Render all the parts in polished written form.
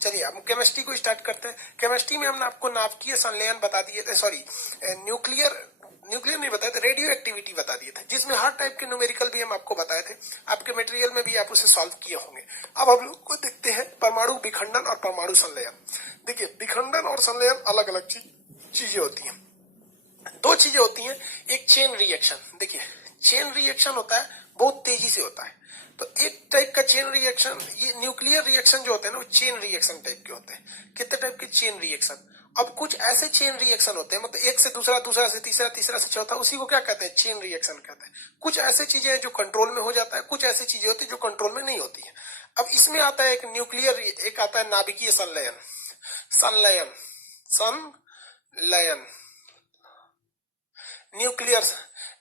चलिए अब केमिस्ट्री को स्टार्ट करते हैं। केमिस्ट्री में हमने आपको नाभिकीय संलयन बता दिए थे, सॉरी न्यूक्लियर नहीं बताए थे, रेडियो एक्टिविटी बता दिए थे, जिसमें हर टाइप के न्यूमेरिकल भी हम आपको बताए थे। आपके मटेरियल में भी आप उसे सॉल्व किए होंगे। अब हम लोग को देखते हैं परमाणु विखंडन और परमाणु संलयन। देखिए विखंडन और संलयन अलग अलग चीजें होती हैं। दो चीजें होती हैं, एक चेन रिएक्शन। देखिए चेन रिएक्शन होता है, बहुत तेजी से होता है। तो एक टाइप का चेन रिएक्शन, ये न्यूक्लियर रिएक्शन जो होते हैं ना, वो चेन रिएक्शन टाइप के होते हैं। कितने टाइप के चेन रिएक्शन? अब कुछ ऐसे चेन रिएक्शन होते हैं, मतलब एक से दूसरा, दूसरा से तीसरा, तीसरा से चौथा, उसी को क्या कहते हैं? चेन रिएक्शन कहते हैं। कुछ ऐसी चीजें हैं जो कंट्रोल में हो जाता है, कुछ ऐसी चीजें होती है जो कंट्रोल में नहीं होती है। अब इसमें आता है एक न्यूक्लियर, एक आता है नाभिकीय संलयन। संलयन, संलयन, न्यूक्लियर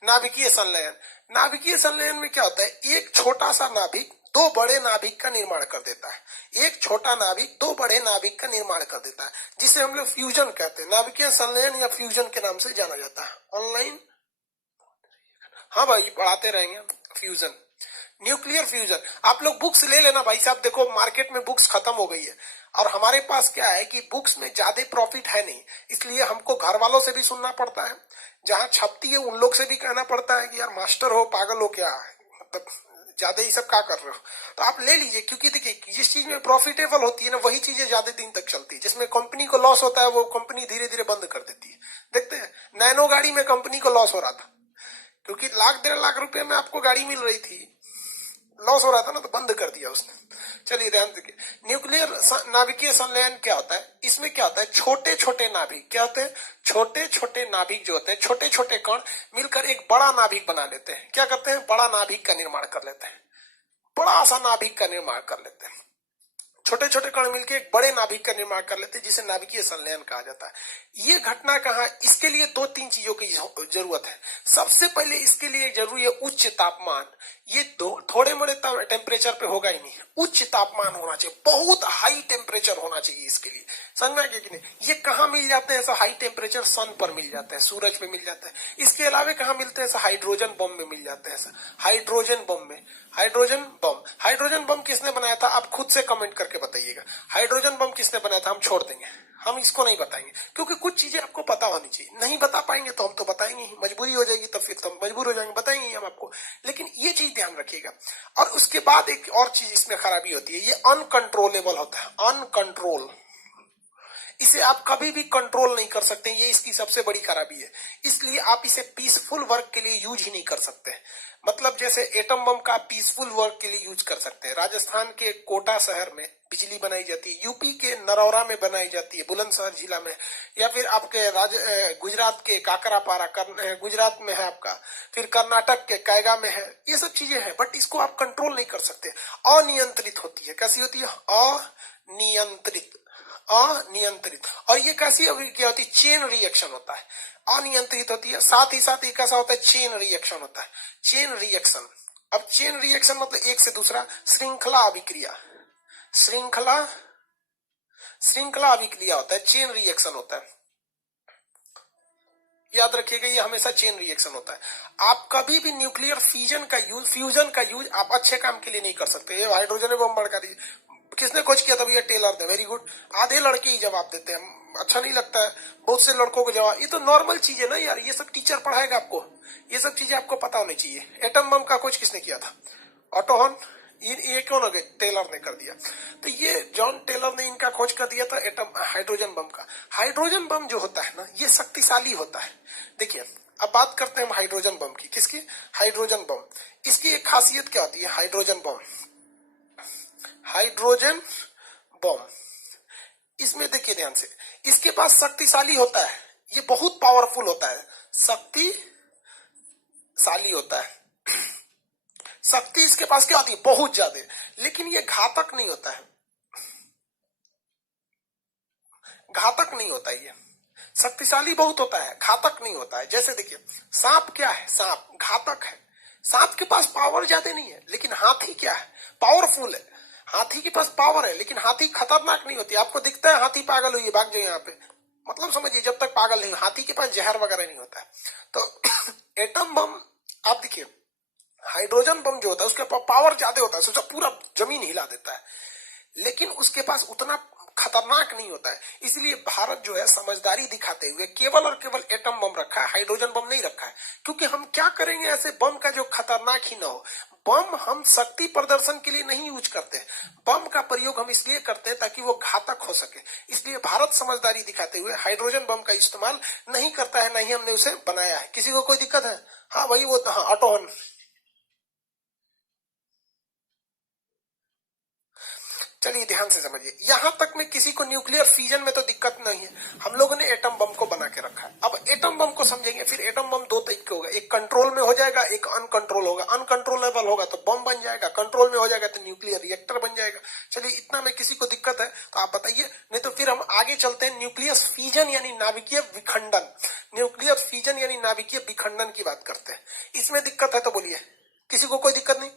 नाभिकीय संलयन। नाभिकीय संलयन में क्या होता है? एक छोटा सा नाभिक दो बड़े नाभिक का निर्माण कर देता है। एक छोटा नाभिक दो बड़े नाभिक का निर्माण कर देता है, जिसे हम लोग फ्यूजन कहते हैं। नाभिकीय संलयन या फ्यूजन के नाम से जाना जाता है। ऑनलाइन हाँ भाई पढ़ाते रहेंगे। Fusion, nuclear fusion. आप लोग बुक्स ले लेना भाई साहब, देखो मार्केट में बुक्स खत्म हो गई है और हमारे पास क्या है कि बुक्स में ज्यादा प्रॉफिट है नहीं, इसलिए हमको घर वालों से भी सुनना पड़ता है, जहां छपती है उन लोग से भी कहना पड़ता है कि यार मास्टर हो, पागल हो क्या, मतलब ज्यादा ही सब क्या कर रहे हो। तो आप ले लीजिए, क्योंकि देखिए जिस चीज में प्रॉफिटेबल होती है ना, वही चीजें ज्यादा दिन तक चलती है। जिसमें कंपनी को लॉस होता है वो कंपनी धीरे धीरे बंद कर देती है। देखते हैं नैनो गाड़ी में कंपनी को लॉस हो रहा था, क्योंकि लाख 1.5 लाख रुपए में आपको गाड़ी मिल रही थी, लॉस हो रहा था ना, तो बंद कर दिया उसने। चलिए ध्यान देखिए, न्यूक्लियर नाभिकीय संलयन क्या होता है? इसमें क्या होता है? छोटे छोटे नाभिक, क्या होते हैं? छोटे छोटे नाभिक जो होते हैं, छोटे छोटे कण मिलकर एक बड़ा नाभिक बना लेते हैं। क्या करते हैं? बड़ा नाभिक का निर्माण कर लेते हैं। बड़ा सा नाभिक का निर्माण कर लेते हैं। छोटे छोटे कण मिलकर एक बड़े नाभिक का निर्माण कर लेते हैं, जिसे नाभिकीय संलयन कहा जाता है। ये घटना कहाँ? इसके लिए 2-3 चीजों की जरूरत है। सबसे पहले इसके लिए जरूरी है उच्च तापमान। ये थोड़े मोड़े टेम्परेचर पे होगा ही नहीं, उच्च तापमान होना चाहिए, बहुत हाई टेम्परेचर होना चाहिए इसके लिए। समझ में आ गया कि नहीं? ये कहाँ मिल जाते हैं ऐसा हाई टेम्परेचर? सन पर मिल जाते हैं, सूरज पे मिल जाता है। इसके अलावा कहाँ मिलते हैं ऐसा? हाइड्रोजन बम में मिल जाते हैं ऐसा, हाइड्रोजन बम में। हाइड्रोजन बम, हाइड्रोजन बम किसने बनाया था? आप खुद से कमेंट करके बताइएगा, हाइड्रोजन बम किसने बनाया था? हम छोड़ देंगे, हम इसको नहीं बताएंगे, क्योंकि कुछ चीजें आपको पता होनी चाहिए। नहीं बता पाएंगे तो हम तो बताएंगे ही, मजबूरी हो जाएगी, तो फिर तो मजबूर हो जाएंगे, बताएंगे हम आपको। लेकिन ये चीज ध्यान रखिएगा। और उसके बाद एक और चीज इसमें खराबी होती है, ये अनकंट्रोलेबल होता है। अनकंट्रोल, इसे आप कभी भी कंट्रोल नहीं कर सकते, ये इसकी सबसे बड़ी खराबी है। इसलिए आप इसे पीसफुल वर्क के लिए यूज ही नहीं कर सकते। मतलब जैसे एटम बम का पीसफुल वर्क के लिए यूज कर सकते हैं। राजस्थान के कोटा शहर में बिजली बनाई जाती है, यूपी के नरौरा में बनाई जाती है, बुलंदशहर जिला में, या फिर आपके गुजरात के काकरापारा गुजरात में है आपका, फिर कर्नाटक के कैगा में है। ये सब चीजें हैं, बट इसको आप कंट्रोल नहीं कर सकते। अनियंत्रित होती है। कैसी होती है? अनियंत्रित, अनियंत्रित। और ये कैसी क्या होती है? चेन रिएक्शन होता है, अनियंत्रित होती है। साथ ही साथ ये कैसा होता है? चेन रिएक्शन होता है। चेन रिएक्शन, अब चेन रिएक्शन मतलब एक से दूसरा, श्रृंखला अभिक्रिया, श्रृंखला अभिक्रिया होता है, चेन रिएक्शन होता है। याद रखिएगा, ये हमेशा चेन रिएक्शन होता है। आप कभी भी न्यूक्लियर फ्यूजन का यूज आप अच्छे काम के लिए नहीं कर सकते। ये हाइड्रोजन बम भड़का दीजिए, किसने खोज किया था? भैया टेलर ने। Very good. आधे लड़के ही जवाब देते हैं, अच्छा नहीं लगता है बहुत से लड़कों को जवाब। ये तो नॉर्मल चीज है ना यार, ये सब टीचर पढ़ाएगा आपको, ये सब चीजें आपको पता होनी चाहिए। एटम बम का खोज किसने किया था? Auto horn. ये क्यों ना गए? टेलर ने कर दिया। तो ये जॉन टेलर ने इनका खोज कर दिया था, एटम हाइड्रोजन बम का। हाइड्रोजन बम जो होता है ना, ये शक्तिशाली होता है। देखिए अब बात करते हैं हम हाइड्रोजन बम की। किसकी? Hydrogen bomb. इसकी एक खासियत क्या होती है? हाइड्रोजन बम, हाइड्रोजन बम, इसमें देखिए ध्यान से, इसके पास शक्तिशाली होता है, ये बहुत पावरफुल होता है, शक्तिशाली होता है। शक्ति इसके पास क्या होती है? बहुत ज्यादा। लेकिन ये घातक नहीं होता है, घातक नहीं होता है। ये शक्तिशाली बहुत होता है, घातक नहीं होता है। जैसे देखिए सांप क्या है? सांप घातक है। सांप के पास पावर ज्यादा नहीं है, लेकिन हाथी क्या है? पावरफुल है। हाथी के पास पावर है, लेकिन हाथी खतरनाक नहीं होती। आपको दिखता है हाथी पागल हुई है, भाग जाओ यहाँ पे, मतलब समझिए जब तक पागल नहीं, हाथी के पास जहर वगैरह नहीं होता है। तो एटम बम आप देखिए, हाइड्रोजन बम जो होता है उसके पावर ज्यादा होता है, सोचा पूरा जमीन हिला देता है। लेकिन उसके पास उतना खतरनाक नहीं होता है। इसलिए भारत जो है समझदारी दिखाते हुए केवल और केवल एटम बम रखा है, हाइड्रोजन बम नहीं रखा है। क्योंकि हम क्या करेंगे ऐसे बम का जो खतरनाक ही ना हो। बम हम शक्ति प्रदर्शन के लिए नहीं यूज करते, बम का प्रयोग हम इसलिए करते हैं ताकि वो घातक हो सके। इसलिए भारत समझदारी दिखाते हुए हाइड्रोजन बम का इस्तेमाल नहीं करता है, नहीं हमने उसे बनाया है। किसी को कोई दिक्कत है? हाँ भाई वो हाँ ऑटो ऑन। चलिए ध्यान से समझिए, यहां तक में किसी को न्यूक्लियर फ्यूजन में तो दिक्कत नहीं है। हम लोगों ने एटम बम को बना के रखा है। अब एटम बम को समझेंगे, फिर एटम बम दो तरीके के होगा, एक कंट्रोल में हो जाएगा, एक अनकंट्रोल होगा। अनकंट्रोलेबल होगा तो बम बन जाएगा, कंट्रोल में हो जाएगा तो न्यूक्लियर रिएक्टर बन जाएगा। चलिए इतना में किसी को दिक्कत है तो आप बताइए, नहीं तो फिर हम आगे चलते हैं न्यूक्लियर फ्यूजन यानी नाभिकीय विखंडन। न्यूक्लियर फ्यूजन यानी नाभिकीय विखंडन की बात करते हैं। इसमें दिक्कत है तो बोलिए, किसी को कोई दिक्कत नहीं?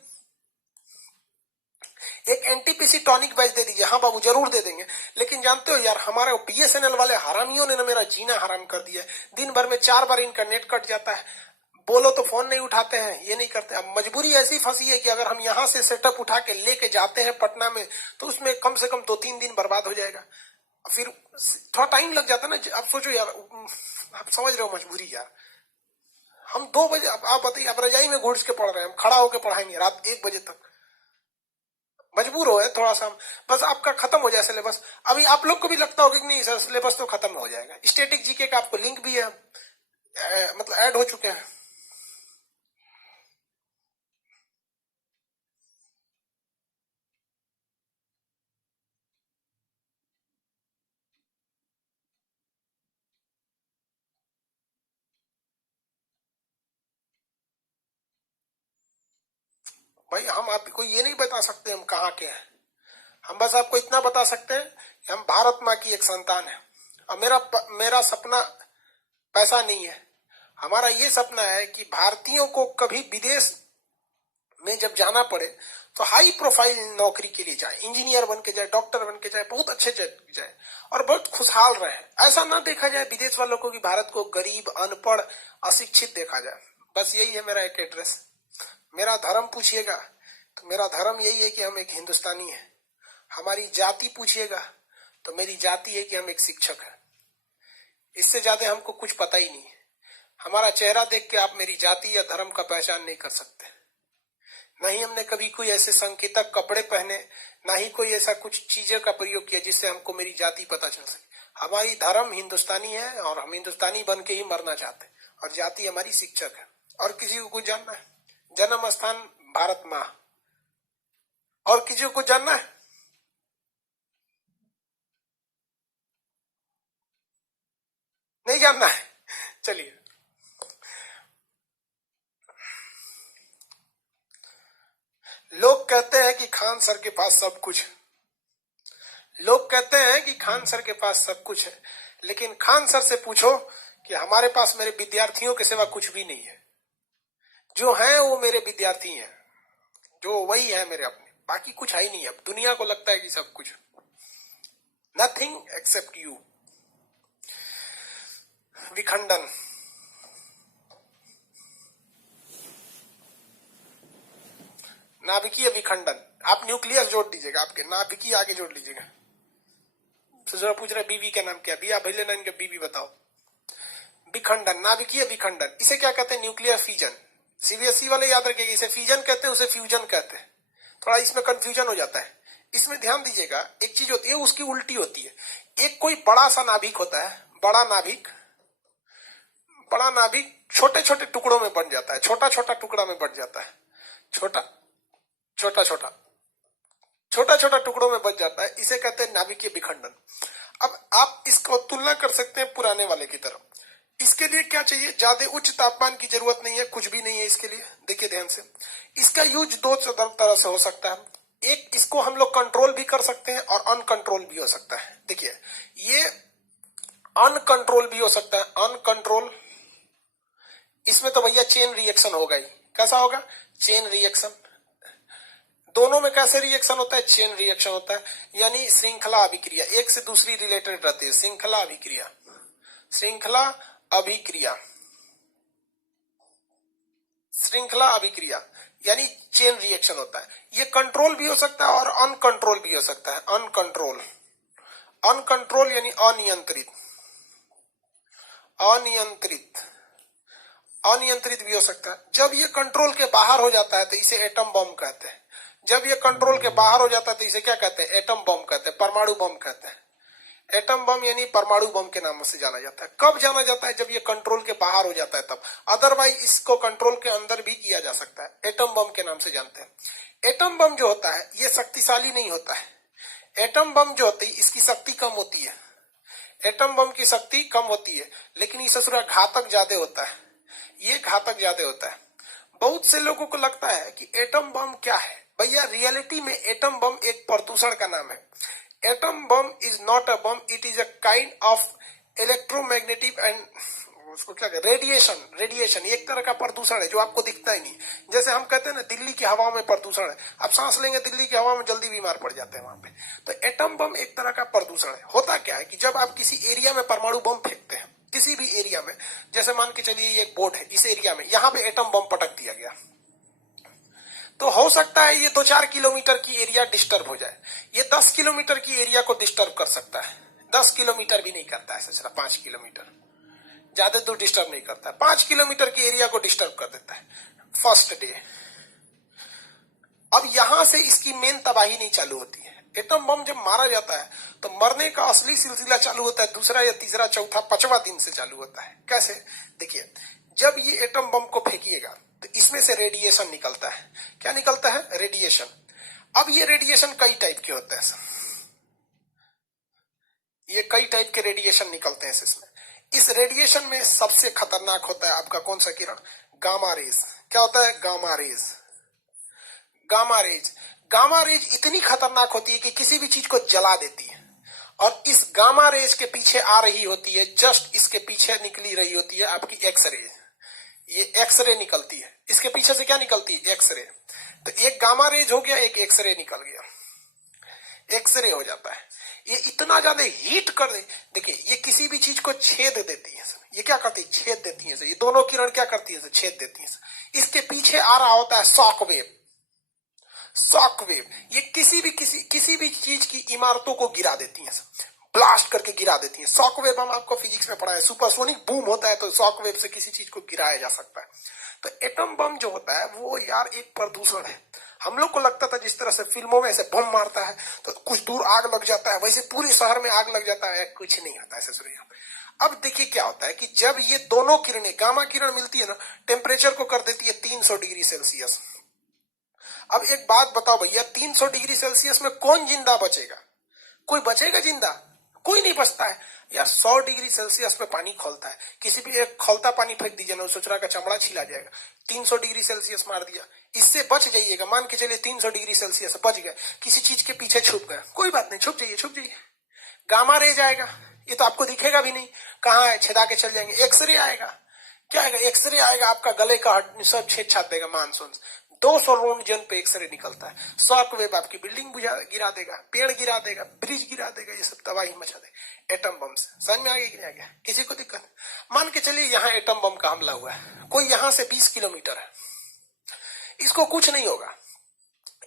एक एनटीपीसी टॉनिक बैच दे दीजिए। हाँ बाबू जरूर दे देंगे, लेकिन जानते हो यार हमारे बीएसएनएल वाले हरामियों ने ना मेरा जीना हराम कर दिया है। दिन भर में 4 बार इनका नेट कट जाता है, बोलो तो फोन नहीं उठाते हैं, ये नहीं करते। अब मजबूरी ऐसी फंसी है कि अगर हम यहाँ से सेटअप उठा के लेके जाते हैं पटना में तो उसमें कम से कम 2-3 दिन बर्बाद हो जाएगा, फिर थोड़ा टाइम लग जाता है ना। आप सोचो यार, आप समझ रहे हो मजबूरी यार। हम 2 बजे, आप बताइए, आप रजाई में घुस के पढ़ रहे हैं, हम खड़ा होकर पढ़ाएंगे रात 1 बजे तक। मजबूर हो थोड़ा सा, बस आपका खत्म हो जाए सिलेबस। अभी आप लोग को भी लगता होगा कि नहीं सर सिलेबस तो खत्म हो जाएगा। स्टैटिक जीके का आपको लिंक भी है, मतलब ऐड हो चुके हैं। भाई हम आपको ये नहीं बता सकते हम कहाँ के हैं, हम बस आपको इतना बता सकते हैं कि हम भारत माँ की एक संतान है। और मेरा सपना पैसा नहीं है, हमारा ये सपना है कि भारतीयों को कभी विदेश में जब जाना पड़े तो हाई प्रोफाइल नौकरी के लिए जाए, इंजीनियर बन के जाए, डॉक्टर बन के जाए, बहुत अच्छे जाए और बहुत खुशहाल रहे। ऐसा ना देखा जाए विदेश वालों को कि भारत को गरीब, अनपढ़, अशिक्षित देखा जाए। बस यही है मेरा एक एड्रेस। मेरा धर्म पूछिएगा तो मेरा धर्म यही है कि हम एक हिंदुस्तानी है। हमारी जाति पूछिएगा तो मेरी जाति है कि हम एक शिक्षक है। इससे ज्यादा हमको कुछ पता ही नहीं। हमारा चेहरा देख के आप मेरी जाति या धर्म का पहचान नहीं कर सकते। नहीं हमने कभी कोई ऐसे संकेतक कपड़े पहने, ना ही कोई ऐसा कुछ चीजों का प्रयोग किया जिससे हमको मेरी जाति पता चल सके। हमारी धर्म हिंदुस्तानी है और हम हिंदुस्तानी बन के ही मरना चाहते हैं, और जाति हमारी शिक्षक है। और किसी को कुछ जानना है? जन्म स्थान भारत माँ। और किसी को कुछ जानना है? नहीं जानना है? चलिए, लोग कहते हैं कि खान सर के पास सब कुछ है। लोग कहते हैं कि खान सर के पास सब कुछ है, लेकिन खान सर से पूछो कि हमारे पास मेरे विद्यार्थियों के सिवा कुछ भी नहीं है। जो है वो मेरे विद्यार्थी हैं, जो वही है मेरे अपने, बाकी कुछ है ही नहीं। अब दुनिया को लगता है कि सब कुछ, नथिंग एक्सेप्ट यू। विखंडन, नाभिकीय विखंडन। आप न्यूक्लियस जोड़ दीजिएगा, आपके नाभिकीय आगे जोड़ लीजिएगा। जरा पूछ रहे बीबी का नाम क्या? बिया भैले ना, इनका बीबी बताओ। विखंडन, नाभिकीय विखंडन, इसे क्या कहते हैं? Nuclear fusion. सीबीएसई वाले याद रखेंगे, इसे फ्यूजन कहते हैं, उसे फ्यूजन कहते हैं। थोड़ा इसमें कंफ्यूजन हो जाता है। इसमें ध्यान दीजिएगा, एक चीज होती है उसकी उल्टी होती है। एक कोई बड़ा सा नाभिक होता है, बड़ा नाभिक, बड़ा नाभिक छोटे छोटे टुकड़ों में बन जाता है, छोटा छोटा टुकड़ा में बन जाता है, छोटा छोटा छोटा छोटा छोटा टुकड़ों में बच जाता है। इसे कहते हैं नाभिकीय विखंडन। अब आप इसको तुलना कर सकते हैं पुराने वाले की तरफ। इसके लिए क्या चाहिए? ज्यादा उच्च तापमान की जरूरत नहीं है, कुछ भी नहीं है इसके लिए। देखिए ध्यान से, इसका यूज 2 तरह से हो सकता है। एक, इसको हम लोग कंट्रोल भी कर सकते हैं और अनकंट्रोल भी हो सकता है। देखिए ये अनकंट्रोल भी हो सकता है। अनकंट्रोल, इसमें तो भैया चेन रिएक्शन होगा ही। कैसा होगा? Chain reaction. दोनों में कैसे रिएक्शन होता है? चेन रिएक्शन होता है, यानी श्रृंखला अभिक्रिया, एक से दूसरी रिलेटेड रहती है। श्रृंखला अभिक्रिया, श्रृंखला अभिक्रिया, श्रृंखला अभिक्रिया यानी चेन रिएक्शन होता है। ये कंट्रोल भी हो सकता है और अनकंट्रोल भी हो सकता है। अनकंट्रोल, अनकंट्रोल यानी अनियंत्रित, अनियंत्रित, अनियंत्रित भी हो सकता है। जब ये कंट्रोल के बाहर हो जाता है तो इसे एटम बम कहते हैं। जब ये कंट्रोल के बाहर हो जाता है तो इसे क्या कहते हैं? एटम बम कहते हैं, परमाणु बम कहते हैं। एटम बम यानी परमाणु बम के नाम से जाना जाता है। कब जाना जाता है? जब ये कंट्रोल के बाहर हो जाता है तब। अदरवाइज इसको कंट्रोल के अंदर भी किया जा सकता है। एटम बम के नाम से जानते हैं। एटम बम जो होता है ये शक्तिशाली नहीं होता है। एटम बम जो होती है इसकी शक्ति कम होती है। एटम बम की शक्ति कम होती है, लेकिन ये ससुरा घातक ज्यादा होता है। ये घातक ज्यादा होता है। बहुत से लोगों को लगता है कि एटम बम क्या है। भैया रियलिटी में एटम बम एक प्रदूषण का नाम है। Atom bomb is not a bomb, it is a kind of electromagnetic and उसको क्या कहते हैं? रेडिएशन। रेडिएशन एक तरह का प्रदूषण है जो आपको दिखता ही नहीं। जैसे हम कहते हैं ना दिल्ली की हवा में प्रदूषण है, आप सांस लेंगे दिल्ली की हवा में जल्दी बीमार पड़ जाते हैं वहां पे। तो एटम बम एक तरह का प्रदूषण है। होता क्या है कि जब आप किसी एरिया में परमाणु बम फेंकते हैं, किसी भी एरिया में, जैसे मान के चलिए ये एक बोर्ड है, इस एरिया में यहाँ पे एटम बम पटक दिया गया, तो हो सकता है ये 2-4 किलोमीटर की एरिया डिस्टर्ब हो जाए। ये 10 किलोमीटर की एरिया को डिस्टर्ब कर सकता है। 10 किलोमीटर भी नहीं करता है, सोचना 5 किलोमीटर, ज्यादा दूर डिस्टर्ब नहीं करता है। 5 किलोमीटर की एरिया को डिस्टर्ब कर देता है फर्स्ट डे। अब यहां से इसकी मेन तबाही नहीं चालू होती है। एटम बम जब मारा जाता है तो मरने का असली सिलसिला चालू होता है दूसरा या तीसरा चौथा 5वां दिन से चालू होता है। कैसे? देखिए, जब ये एटम बम को फेंकिएगा तो इसमें से रेडिएशन निकलता है। क्या निकलता है? रेडिएशन। अब ये रेडिएशन कई टाइप के होते हैं। ये कई टाइप के रेडिएशन निकलते हैं इसमें। इस रेडिएशन में सबसे खतरनाक होता है आपका कौन सा किरण? Gamma rays. क्या होता है? Gamma rays. Gamma rays, gamma rays इतनी खतरनाक होती है कि किसी भी चीज को जला देती है। और इस गामा रेज के पीछे आ रही होती है, जस्ट इसके पीछे निकली रही होती है आपकी एक्सरे। ये एक्सरे निकलती है। इसके पीछे से क्या निकलती है? एक्सरे। तो एक गामा रेज हो गया, एक एक्सरे निकल गया, एक्सरे हो जाता है। ये इतना ज्यादा हीट कर दे, देखिए ये किसी भी चीज को छेद देती है। ये क्या करती है? छेद देती है। ये दोनों किरण क्या करती है? छेद देती है। इसके पीछे आ रहा होता है शॉक वेव। शॉक वेव ये किसी भी चीज की इमारतों को गिरा देती है, ब्लास्ट करके गिरा देती है। शॉक वेव हम आपको फिजिक्स में पढ़ा है, सुपरसोनिक बूम होता है तो शॉक वेव से किसी चीज को गिराया जा सकता है। तो एटम बम जो होता है वो यार एक प्रदूषण है। हम लोग को लगता था जिस तरह से फिल्मों में ऐसे बम मारता है तो कुछ दूर आग लग जाता है, वैसे पूरे शहर में आग लग जाता है। कुछ नहीं होता ऐसे सुनिए। अब देखिए क्या होता है कि जब ये दोनों किरणें, गामा किरण मिलती है ना, टेम्परेचर को कर देती है 300 डिग्री सेल्सियस। अब एक बात बताओ भैया, 300 डिग्री सेल्सियस में कौन जिंदा बचेगा? कोई बचेगा जिंदा? कोई नहीं बचता है यार। 100 डिग्री सेल्सियस में पानी खौलता है, किसी भी एक खौलता पानी फेंक दीजिए ना, सोचरा का चमड़ा छिला जाएगा। 300 डिग्री सेल्सियस मार दिया, इससे बच जाइएगा। मान के चलिए 300 डिग्री सेल्सियस बच गए, किसी चीज के पीछे छुप गए, कोई बात नहीं, छुप जाइए, छुप जाइए। गामा रेज आएगा, ये तो आपको दिखेगा भी नहीं, कहाँ है, छेदा के चल जाएंगे। एक्सरे आएगा, क्या आएगा? एक्सरे आएगा, आपका गले का सब छेद छाप देगा, मानसून 200 रोंटजन पे एक्सरे निकलता है। शॉक वेव आपकी बिल्डिंग गिरा देगा, पेड़ गिरा देगा, ब्रिज गिरा देगा, ये सब तबाही मचा देगा एटम बम से। समझ में आ गया कि नहीं आ गया? किसी को दिक्कत? मान के चलिए यहाँ एटम बम का हमला हुआ है, कोई यहाँ से 20 किलोमीटर है, इसको कुछ नहीं होगा,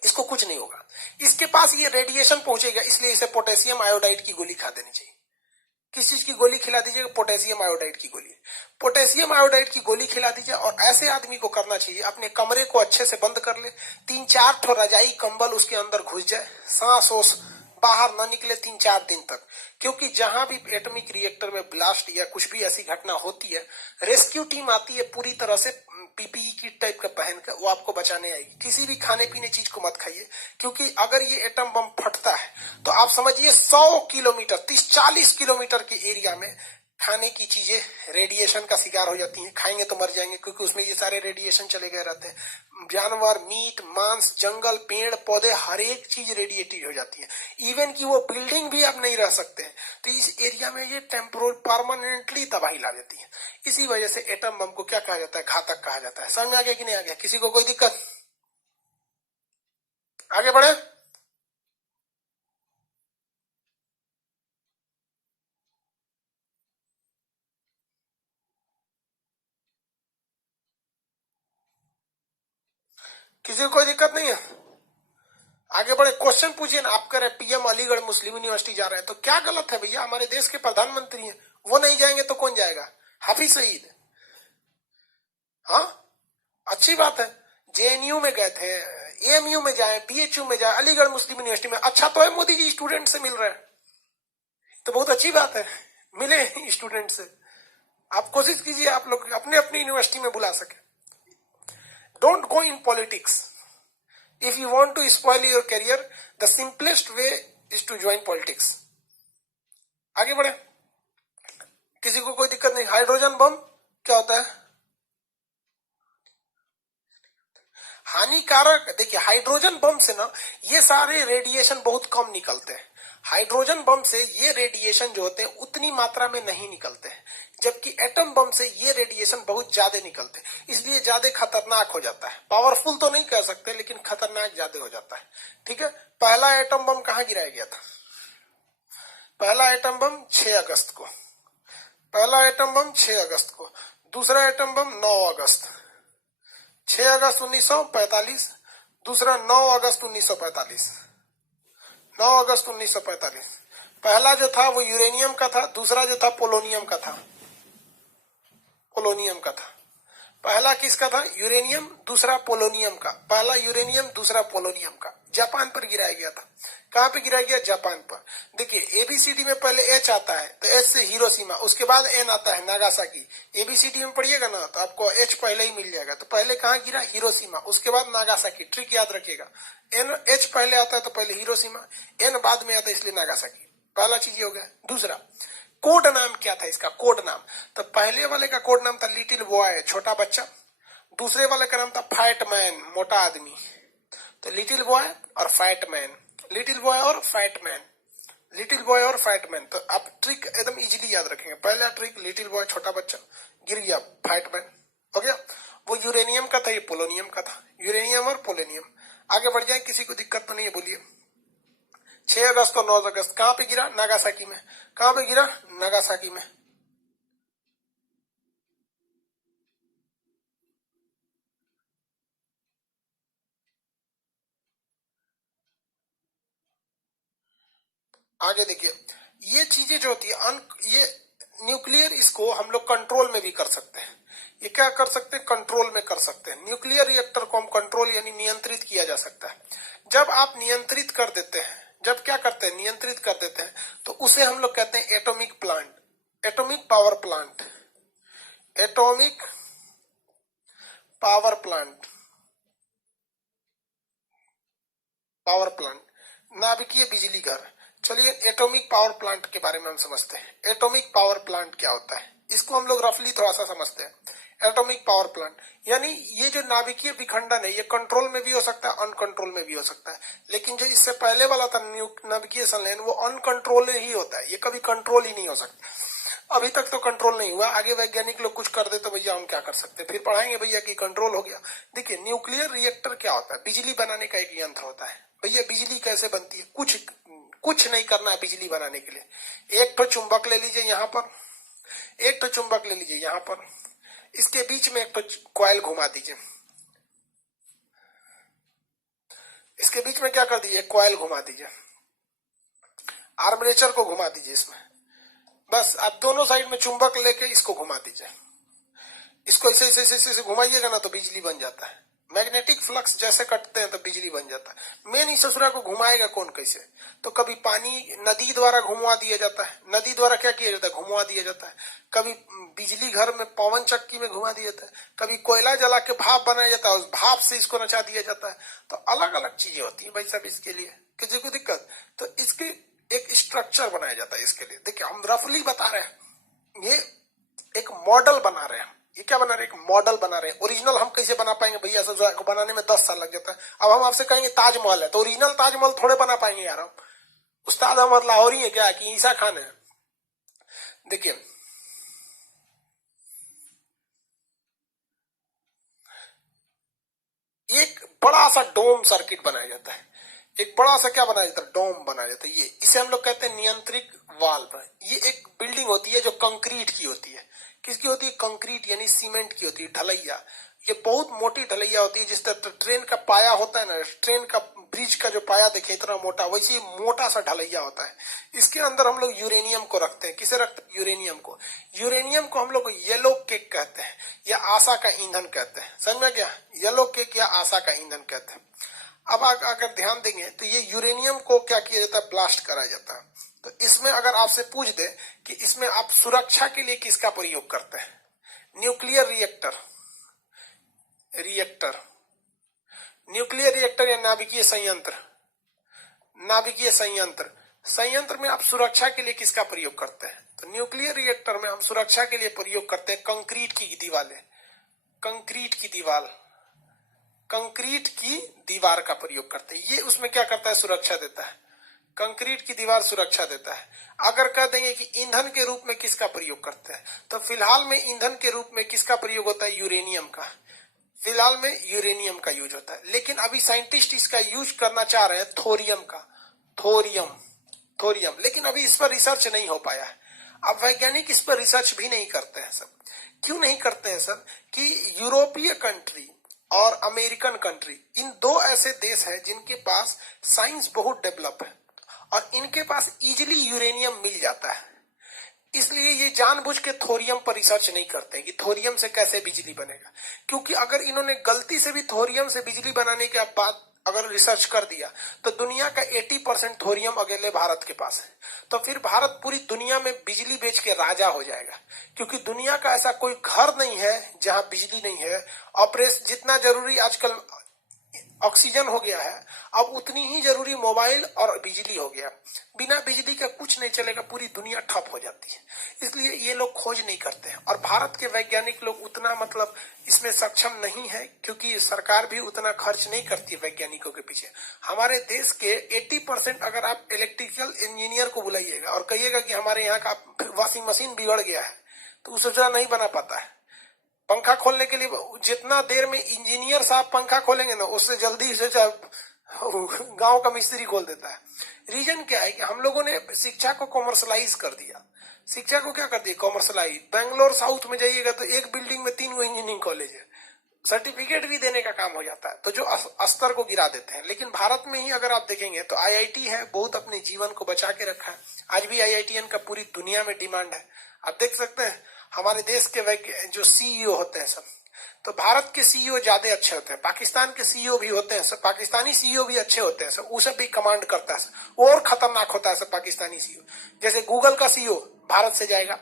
इसको कुछ नहीं होगा। इसके पास ये रेडिएशन पहुंचेगा, इसलिए इसे पोटेशियम आयोडाइड की गोली खा देनी चाहिए। किस चीज की गोली खिला दीजिएगा? पोटेशियम आयोडाइड की गोली। पोटेशियम आयोडाइड की गोली खिला दीजिए। और ऐसे आदमी को करना चाहिए, अपने कमरे को अच्छे से बंद कर ले, 3-4 ठो रजाई कंबल उसके अंदर घुस जाए, सांस ओस बाहर ना निकले 3-4 दिन तक। क्योंकि जहां भी एटॉमिक रिएक्टर में ब्लास्ट या कुछ भी ऐसी घटना होती है, रेस्क्यू टीम आती है पूरी तरह से पीपीई किट टाइप का पहनकर, वो आपको बचाने आएगी। किसी भी खाने पीने चीज को मत खाइए, क्योंकि अगर ये एटम बम फटता है तो आप समझिए 100 किलोमीटर, 30-40 किलोमीटर के एरिया में खाने की चीजें रेडिएशन का शिकार हो जाती हैं। खाएंगे तो मर जाएंगे, क्योंकि उसमें ये सारे रेडिएशन चले गए रहते हैं। जानवर, मीट, मांस, जंगल, पेड़ पौधे, हर एक चीज रेडिएटेड हो जाती है। इवन की वो बिल्डिंग भी अब नहीं रह सकते हैं। तो इस एरिया में ये टेम्पोरल परमानेंटली तबाही ला देती है। इसी वजह से एटम बम को क्या कहा जाता है? घातक कहा जाता है। समझ में आ गया कि नहीं आ गया? किसी को कोई दिक्कत? आगे बढ़े। किसी को कोई दिक्कत नहीं है? आगे बढ़े, क्वेश्चन पूछिए ना। आप कह रहे पीएम अलीगढ़ मुस्लिम यूनिवर्सिटी जा रहे हैं, तो क्या गलत है भैया? हमारे देश के प्रधानमंत्री हैं, वो नहीं जाएंगे तो कौन जाएगा? हाफिज सईद। हाँ, अच्छी बात है। जेएनयू में गए थे, एएमयू में जाए, बीएचयू में जाए, अलीगढ़ मुस्लिम यूनिवर्सिटी में। अच्छा तो है मोदी जी स्टूडेंट से मिल रहे हैं, तो बहुत अच्छी बात है, मिले स्टूडेंट से। आप कोशिश कीजिए आप लोग अपने अपनी यूनिवर्सिटी में बुला सके। Don't go in politics. If you want to spoil your career, the simplest way is to join politics. आगे बढ़े, किसी को कोई दिक्कत नहीं। हाइड्रोजन बम क्या होता है? हानिकारक। देखिए, हाइड्रोजन बम से ना ये सारे रेडिएशन बहुत कम निकलते हैं। हाइड्रोजन बम से ये रेडिएशन जो होते हैं उतनी मात्रा में नहीं निकलते हैं, जबकि एटम बम से ये रेडिएशन बहुत ज्यादा निकलते हैं, इसलिए ज्यादा खतरनाक हो जाता है। पावरफुल तो नहीं कह सकते, लेकिन खतरनाक ज्यादा हो जाता है। ठीक है, पहला एटम बम कहाँ गिराया गया था? पहला एटम बम 6 अगस्त को। पहला एटम बम 6 अगस्त को। दूसरा एटम बम 9 अगस्त, 6 अगस्त 1945। दूसरा 9 अगस्त 1945। 9 अगस्त 1945। पहला जो था वो यूरेनियम का था, दूसरा जो था पोलोनियम का था। पोलोनियम का था। पहला किसका था? यूरेनियम, दूसरा पोलोनियम का। पहला यूरेनियम, दूसरा पोलोनियम का। जापान पर गिराया गया था। कहां पे गिराया गया? जापान पर। देखिए, एबीसीडी में पहले एच आता है, तो एच से हिरोशिमा, उसके बाद एन आता है नागासाकी। एबीसीडी में पढ़िएगा ना तो आपको एच पहले ही मिल जाएगा। तो पहले कहां गिरा? हिरोशिमा, उसके बाद नागासाकी। ट्रिक याद रखिएगा, एन एच पहले आता है तो पहले हिरोशिमा, एन बाद में आता है, इसलिए नागासाकी। पहला चीज हो गया। दूसरा, कोड नाम क्या था इसका? कोड नाम, तो पहले वाले का कोड नाम था लिटिल बॉय, छोटा बच्चा। दूसरे वाले का नाम था फैट मैन, मोटा आदमी। तो लिटिल बॉय और फैट मैन, लिटिल बॉय और फैट मैन, लिटिल बॉय और फैट मैन। तो आप ट्रिक एकदम इजीली याद रखेंगे। पहला ट्रिक लिटिल बॉय, छोटा बच्चा, गिर गया फैट मैन, हो गया। वो यूरेनियम का था, ये पोलोनियम का था। यूरेनियम और पोलोनियम। आगे बढ़ जाए, किसी को दिक्कत तो नहीं है? बोलिए। 6 अगस्त और 9 अगस्त कहां पे गिरा? नागासाकी में। कहां पे गिरा? नागासाकी में। आगे देखिए, ये चीजें जो होती है ये न्यूक्लियर, इसको हम लोग कंट्रोल में भी कर सकते हैं। ये क्या कर सकते हैं? कंट्रोल में कर सकते हैं। न्यूक्लियर रिएक्टर को हम कंट्रोल यानी नियंत्रित किया जा सकता है। जब आप नियंत्रित कर देते हैं, जब क्या करते हैं? नियंत्रित कर देते हैं, तो उसे हम लोग कहते हैं atomic plant, atomic power plant, atomic power plant, power plant, नाभिकीय बिजली घर। चलिए, एटॉमिक पावर प्लांट के बारे में हम समझते हैं। एटॉमिक पावर प्लांट क्या होता है, इसको हम लोग रफली थोड़ा सा समझते हैं। एटॉमिक पावर प्लांट यानी ये जो नाभिकीय विखंडन है, ये कंट्रोल में भी हो सकता है, अनकंट्रोल में भी हो सकता है। लेकिन जो इससे पहले वाला था नाभिकीय संलयन, वो अनकंट्रोल ही होता है, ये कभी कंट्रोल ही नहीं हो सकता। अभी तक तो कंट्रोल नहीं हुआ, आगे वैज्ञानिक लोग कुछ कर दे तो भैया हम क्या कर सकते हैं, फिर पढ़ाएंगे भैया कि कंट्रोल हो गया। देखिए, न्यूक्लियर रिएक्टर क्या होता है? बिजली बनाने का एक यंत्र होता है। भैया बिजली कैसे बनती है? कुछ नहीं करना है बिजली बनाने के लिए। एक तो चुंबक ले लीजिए यहाँ पर, एक तो चुंबक ले लीजिए यहाँ पर, इसके बीच में एक तो कॉइल घुमा दीजिए, इसके बीच में क्या कर दीजिए? कॉइल घुमा दीजिए, आर्मरेचर को घुमा दीजिए इसमें। बस आप दोनों साइड में चुंबक लेके इसको घुमा दीजिए। इसको ऐसे ऐसे ऐसे ऐसे घुमाइएगा ना तो बिजली बन जाता है। मैग्नेटिक फ्लक्स जैसे कटते हैं तो बिजली बन जाता है। मेन इस ससुरा को घुमाएगा कौन कैसे? तो कभी पानी नदी द्वारा घुमा दिया जाता है, नदी द्वारा क्या किया जाता है? घुमा दिया जाता है। कभी बिजली घर में पवन चक्की में घुमा दिया जाता है, कभी कोयला जला के भाप बनाया जाता है, उस भाप से इसको नचा दिया जाता है। तो अलग अलग चीजें होती है भाई साहब इसके लिए, किसी को दिक्कत? तो इसके एक स्ट्रक्चर बनाया जाता है इसके लिए। देखिए, हम रफली बता रहे हैं, ये एक मॉडल बना रहे हैं। ये क्या बना रहे हैं? एक मॉडल बना रहे हैं। ओरिजिनल हम कैसे बना पाएंगे भैया? सब बनाने में 10 साल लग जाता है। अब हम आपसे कहेंगे ताजमहल है, तो ओरिजिनल ताजमहल थोड़े बना पाएंगे यार हम। उस्ताद अहमद लाहौरी है क्या कि ईसा खान है? देखिए, एक बड़ा सा डोम सर्किट बनाया जाता है। एक बड़ा सा क्या बनाया जाता है? डोम बनाया जाता है। ये इसे हम लोग कहते हैं नियंत्रित वाल्व। ये एक बिल्डिंग होती है जो कंक्रीट की होती है। किसकी होती है? कंक्रीट यानी सीमेंट की होती है, ढलैया। ये बहुत मोटी ढलैया होती है, जिस तरह ट्रेन का पाया होता है ना, ट्रेन का ब्रिज का जो पाया देखे इतना मोटा, वैसे ही मोटा सा ढलैया होता है। इसके अंदर हम लोग यूरेनियम को रखते हैं। किसे रखते हैं? यूरेनियम को। यूरेनियम को हम लोग येलो केक कहते हैं या आशा का ईंधन कहते हैं। समझ में गया? येलो केक या आशा का ईंधन कहते हैं। अब अगर ध्यान देंगे तो ये यूरेनियम को क्या किया जाता है? ब्लास्ट कराया जाता है। तो इसमें अगर आपसे पूछ दे कि इसमें आप सुरक्षा के लिए किसका प्रयोग करते हैं? न्यूक्लियर रिएक्टर, न्यूक्लियर रिएक्टर या नाभिकीय संयंत्र, नाभिकीय संयंत्र, संयंत्र में आप सुरक्षा के लिए किसका प्रयोग करते हैं? तो न्यूक्लियर रिएक्टर में हम सुरक्षा के लिए प्रयोग करते हैं कंक्रीट की दीवारें, कंक्रीट की दीवार, कंक्रीट की दीवार का प्रयोग करते हैं। ये उसमें क्या करता है? सुरक्षा देता है। कंक्रीट की दीवार सुरक्षा देता है। अगर कह देंगे कि ईंधन के रूप में किसका प्रयोग करते हैं, तो फिलहाल में ईंधन के रूप में किसका प्रयोग होता है? यूरेनियम का। फिलहाल में यूरेनियम का यूज होता है, लेकिन अभी साइंटिस्ट इसका यूज करना चाह रहे हैं थोरियम का, थोरियम, लेकिन अभी इस पर रिसर्च नहीं हो पाया है। अब वैज्ञानिक इस पर रिसर्च भी नहीं करते हैं सर। क्यों नहीं करते हैं सर? कि यूरोपीय कंट्री और अमेरिकन कंट्री, इन दो ऐसे देश हैं जिनके पास साइंस बहुत डेवलप है और इनके पास इजिली यूरेनियम मिल जाता है। इसलिए ये जानबूझ के थोरियम पर रिसर्च नहीं करते कि थोरियम से कैसे बिजली बनेगा, क्योंकि अगर इन्होंने गलती से भी थोरियम से बिजली बनाने के बाद अगर रिसर्च कर दिया तो दुनिया का 80% थोरियम अकेले भारत के पास है। तो फिर भारत पूरी दुनिया में बिजली बेच के राजा हो जाएगा, क्योंकि दुनिया का ऐसा कोई घर नहीं है जहां बिजली नहीं है। ऑपरेशन जितना जरूरी आजकल ऑक्सीजन हो गया है, अब उतनी ही जरूरी मोबाइल और बिजली हो गया। बिना बिजली का कुछ नहीं चलेगा, पूरी दुनिया ठप हो जाती है। इसलिए ये लोग खोज नहीं करते हैं और भारत के वैज्ञानिक लोग उतना मतलब इसमें सक्षम नहीं है, क्योंकि सरकार भी उतना खर्च नहीं करती है वैज्ञानिकों के पीछे। हमारे देश के 80% अगर आप इलेक्ट्रिकल इंजीनियर को बुलाइएगा और कहिएगा कि हमारे यहाँ का वॉशिंग मशीन बिगड़ गया है, तो उस वजह नहीं बना पाता है। पंखा खोलने के लिए जितना देर में इंजीनियर साहब पंखा खोलेंगे ना, उससे जल्दी से गांव का मिस्त्री खोल देता है। रीजन क्या है कि हम लोगों ने शिक्षा को कॉमर्शलाइज कर दिया। शिक्षा को क्या कर दिया? कॉमर्शलाइज। बेंगलोर साउथ में जाइएगा तो एक बिल्डिंग में 3 इंजीनियरिंग कॉलेज है, सर्टिफिकेट भी देने का काम हो जाता है, तो जो स्तर को गिरा देते हैं। लेकिन भारत में ही अगर आप देखेंगे तो आईआईटी है, बहुत अपने जीवन को बचा के रखा है। आज भी आईआईटीएन का पूरी दुनिया में डिमांड है। आप देख सकते हैं हमारे देश के जो सीईओ होते हैं सब, तो भारत के सीईओ ज्यादा अच्छे होते हैं, पाकिस्तान के सीईओ भी होते हैं सब, पाकिस्तानी सीईओ भी अच्छे होते हैं सब, वो सब भी कमांड करता है सब, वो और खतरनाक होता है सब पाकिस्तानी सीईओ। जैसे गूगल का सीईओ भारत से जाएगा,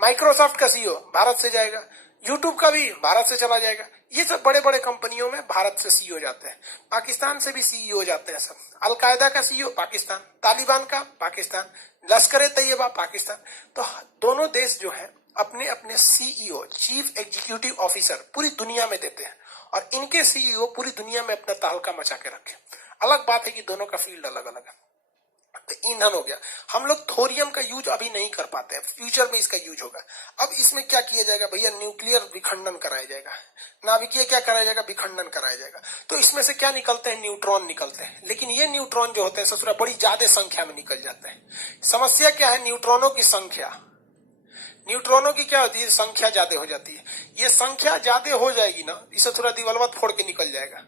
माइक्रोसॉफ्ट का सीईओ भारत से जाएगा, यूट्यूब का भी भारत से चला जाएगा। ये सब बड़े बड़े कंपनियों में भारत से सीईओ जाते हैं, पाकिस्तान से भी सीईओ जाते हैं सब। अलकायदा का सीईओ पाकिस्तान, तालिबान का पाकिस्तान, लश्कर तैयबा पाकिस्तान। तो दोनों देश जो है अपने अपने सीईओ, चीफ एग्जीक्यूटिव ऑफिसर पूरी दुनिया में देते हैं और इनके सीईओ पूरी दुनिया में अपना तहलका मचा के रखे। अलग बात है कि दोनों का फील्ड अलग अलग है। तो ईंधन हो गया। हम लोग थोरियम का यूज अभी नहीं कर पाते हैं, फ्यूचर में इसका यूज होगा। अब इसमें क्या किया जाएगा भैया? न्यूक्लियर विखंडन कराया जाएगा, नाभिकीय क्या कराया जाएगा? विखंडन कराया जाएगा। तो इसमें से क्या निकलते हैं? न्यूट्रॉन निकलते हैं। लेकिन ये न्यूट्रॉन जो होते हैं ससुरा बड़ी ज्यादा संख्या में निकल जाते हैं। समस्या क्या है? न्यूट्रॉनों की संख्या, न्यूट्रॉनों की क्या होती है? संख्या ज्यादा हो जाती है। ये संख्या ज्यादा हो जाएगी ना, इसे थोड़ा दीवालवा फोड़ के निकल जाएगा।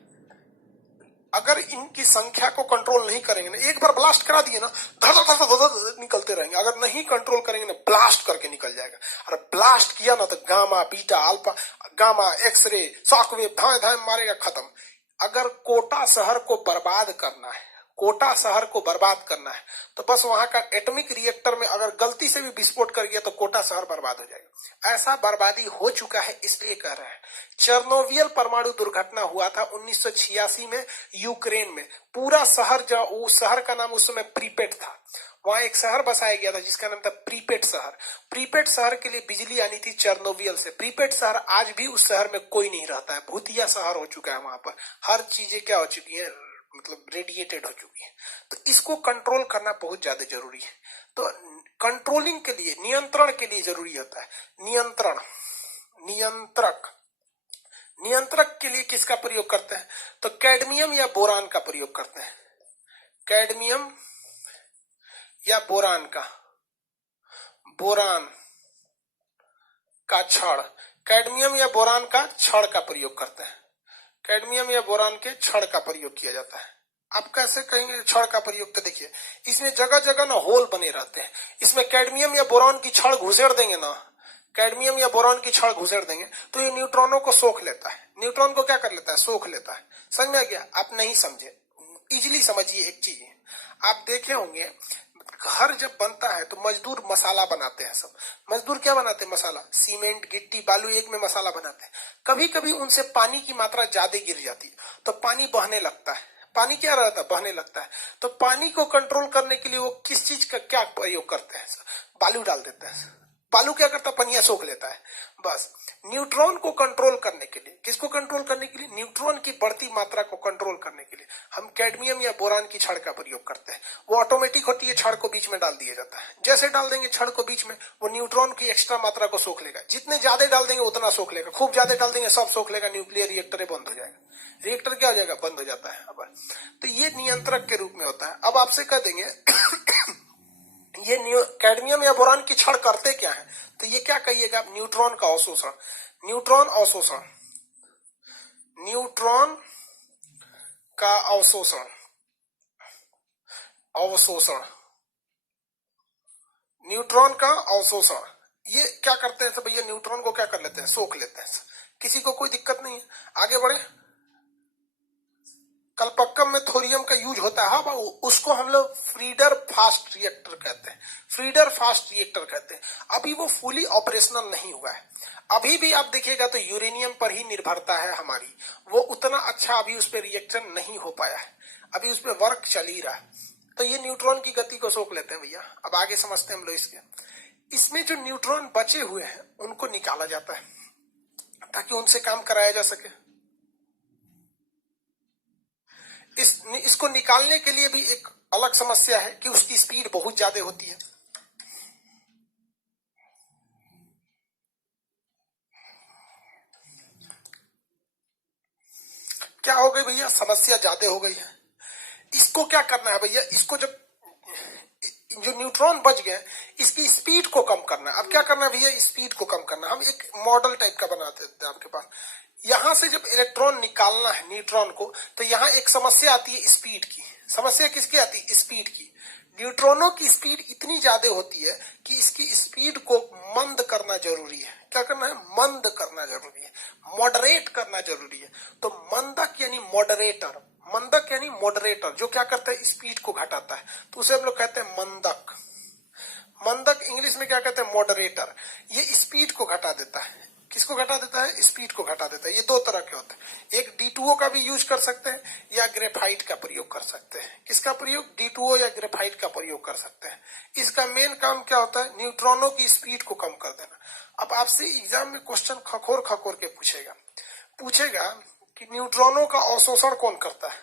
अगर इनकी संख्या को कंट्रोल नहीं करेंगे ना, एक बार ब्लास्ट करा दिए ना, धड़ धड़ धड़ धड़ धड़ निकलते रहेंगे। अगर नहीं कंट्रोल करेंगे ना, ब्लास्ट करके निकल जाएगा। और ब्लास्ट किया ना तो gamma, beta, alpha, gamma, X-ray, shockwave धाए धाए मारेगा, खत्म। अगर कोटा शहर को बर्बाद करना है, कोटा शहर को बर्बाद करना है, तो बस वहां का एटॉमिक रिएक्टर में अगर गलती से भी विस्फोट कर गया तो कोटा शहर बर्बाद हो जाएगा। ऐसा बर्बादी हो चुका है, इसलिए कह रहे हैं। चेर्नोबिल परमाणु दुर्घटना हुआ था 1986 में यूक्रेन में। पूरा शहर, जो उस शहर का नाम उस समय प्रीपेड था, वहां एक शहर बसाया गया था जिसका नाम था प्रीपेड शहर। प्रीपेड शहर के लिए बिजली आनी थी चेर्नोबिल से। प्रीपेड शहर आज भी उस शहर में कोई नहीं रहता है, भूतिया शहर हो चुका है। वहां पर हर चीजें क्या हो चुकी है? मतलब रेडिएटेड हो चुकी है। तो इसको कंट्रोल करना बहुत ज्यादा जरूरी है। तो कंट्रोलिंग के लिए, नियंत्रण के लिए जरूरी होता है नियंत्रण। नियंत्रक के लिए किसका प्रयोग करते हैं? तो कैडमियम या बोरान का प्रयोग करते हैं। कैडमियम या बोरान का, बोरान का छड़, कैडमियम या बोरान का छड़ का प्रयोग करते हैं। कैडमियम या बोरान के छड़ का प्रयोग किया जाता है। आप कैसे कहेंगे छड़ का प्रयोग? तो देखिए, इसमें जगह जगह ना होल बने रहते हैं। इसमें कैडमियम या बोरान की छड़ घुसेड़ देंगे ना, कैडमियम या बोरान की छड़ घुसेड़ देंगे तो ये न्यूट्रॉनों को सोख लेता है। न्यूट्रॉन को क्या कर लेता है? सोख लेता है। समझ में आ गया? आप नहीं समझे, इजिली समझिए। एक चीज आप देखे होंगे, घर जब बनता है तो मजदूर मसाला बनाते हैं। सब मजदूर क्या बनाते हैं? मसाला, सीमेंट, गिट्टी, बालू एक में मसाला बनाते हैं। कभी कभी उनसे पानी की मात्रा ज्यादा गिर जाती है तो पानी बहने लगता है। पानी क्या रहता है? बहने लगता है। तो पानी को कंट्रोल करने के लिए वो किस चीज का क्या प्रयोग करते हैं? बालू डाल देते हैं। बालू क्या करता है? पनिया सोख लेता है। बस न्यूट्रॉन को कंट्रोल करने के लिए, किसको कंट्रोल करने के लिए? न्यूट्रॉन की बढ़ती मात्रा को कंट्रोल करने के लिए हम कैडमियम या बोरान की छड़ का प्रयोग करते हैं। वो ऑटोमेटिक होती है, छड़ को बीच में डाल दिया जाता है। जैसे डाल देंगे छड़ को बीच में, वो न्यूट्रॉन की एक्स्ट्रा मात्रा को सोख लेगा। जितने ज्यादा डाल देंगे उतना सोख लेगा। खूब ज्यादा डाल देंगे सब सोख लेगा, न्यूक्लियर रिएक्टर बंद हो जाएगा। रिएक्टर क्या हो जाएगा? बंद हो जाता है। अब तो ये नियंत्रक के रूप में होता है। अब आपसे कह देंगे ये कैडमियम या बोरान की छड़ करते क्या है? तो ये क्या कहिएगा आप? न्यूट्रॉन का अवशोषण। न्यूट्रॉन अवशोषण, न्यूट्रॉन का अवशोषण, अवशोषण, न्यूट्रॉन का अवशोषण। ये क्या करते हैं? तो भैया न्यूट्रॉन को क्या कर लेते हैं? सोख लेते हैं। किसी को कोई दिक्कत नहीं है। आगे बढ़े। कल्पक्कम में थोरियम का यूज होता है। हाँ, उसको हम लोग फ्रीडर फास्ट रिएक्टर कहते हैं। फ्रीडर फास्ट रिएक्टर कहते हैं। अभी वो फुली ऑपरेशनल नहीं हुआ है। अभी भी आप देखिएगा तो यूरेनियम पर ही निर्भरता है हमारी। वो उतना अच्छा अभी उस पर रिएक्शन नहीं हो पाया है। अभी उस पर वर्क चल ही रहा है। तो ये न्यूट्रॉन की गति को सोख लेते हैं भैया। अब आगे समझते हैं हम लोग इसके। इसमें जो न्यूट्रॉन बचे हुए हैं उनको निकाला जाता है ताकि उनसे काम कराया जा सके। इसको निकालने के लिए भी एक अलग समस्या है कि उसकी स्पीड बहुत ज्यादा होती है। क्या हो गई भैया? समस्या ज्यादा हो गई है। इसको क्या करना है भैया? इसको जब जो न्यूट्रॉन बच गए, इसकी स्पीड को कम करना है। अब क्या करना है भैया? स्पीड को कम करना। हम एक मॉडल टाइप का बना देते हैं आपके पास। यहां से जब इलेक्ट्रॉन निकालना है न्यूट्रॉन को, तो यहां एक समस्या आती है स्पीड की। समस्या किसकी आती है? स्पीड की। न्यूट्रॉनों की स्पीड इतनी ज्यादा होती है कि इसकी स्पीड को मंद करना जरूरी है। क्या करना है? मंद करना जरूरी है, मॉडरेट करना जरूरी है। तो मंदक यानी मॉडरेटर, मंदक यानी मॉडरेटर जो क्या करता है? स्पीड को घटाता है। तो उसे हम लोग कहते हैं मंदक। मंदक इंग्लिश में क्या कहते हैं? मॉडरेटर। ये स्पीड को घटा देता है। किसको घटा देता है? स्पीड को घटा देता है। ये दो तरह के होते हैं। एक D2O का भी यूज कर सकते हैं या ग्रेफाइट का प्रयोग कर सकते हैं। किसका प्रयोग? D2O या ग्रेफाइट का प्रयोग कर सकते हैं। इसका मेन काम क्या होता है? न्यूट्रॉनों की स्पीड को कम कर देना। अब आपसे एग्जाम में क्वेश्चन खखोर खखोर के पूछेगा कि न्यूट्रॉनों का अवशोषण कौन करता है?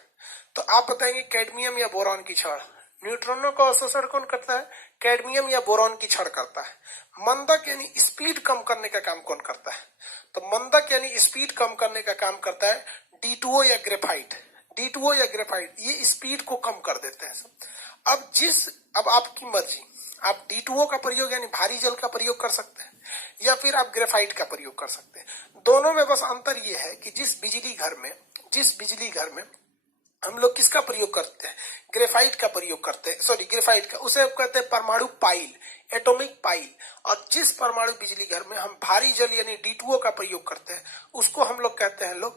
तो आप बताएंगे कैडमियम या बोरॉन की छड़। न्यूट्रॉनों का अवशोषण कौन करता है? कैडमियम या बोरॉन की छड़ करता है। मंदक यानी स्पीड कम करने का काम कौन करता है? तो मंदक यानी स्पीड कम करने का काम करता है D2O या ग्रेफाइट। D2O या ग्रेफाइट ये स्पीड को कम कर देते हैं। अब आपकी मर्जी, आप D2O का प्रयोग यानी भारी जल का प्रयोग कर सकते हैं या फिर आप ग्रेफाइट का प्रयोग कर सकते हैं। दोनों में बस अंतर यह है कि जिस बिजली घर में हम लोग किसका प्रयोग करते हैं? ग्रेफाइट का प्रयोग करते हैं। सॉरी, ग्रेफाइट का, उसे कहते हैं परमाणु पाइल, एटॉमिक पाइल। और जिस परमाणु बिजली घर में हम भारी जल यानी D2O का प्रयोग करते हैं उसको हम लोग कहते हैं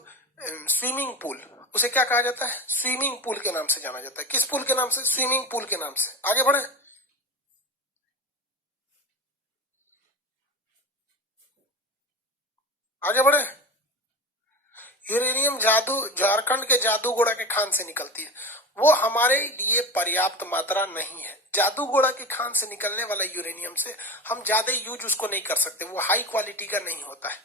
स्विमिंग पूल। उसे क्या कहा जाता है? स्विमिंग पूल के नाम से जाना जाता है। किस पूल के नाम से? स्विमिंग पूल के नाम से। आगे बढ़े। आगे बढ़े। यूरेनियम झारखंड के जादूगोड़ा के खान से निकलती है। वो हमारे लिए पर्याप्त मात्रा नहीं है। जादूगोड़ा के खान से निकलने वाला यूरेनियम से हम ज्यादा यूज उसको नहीं कर सकते। वो हाई क्वालिटी का नहीं होता है।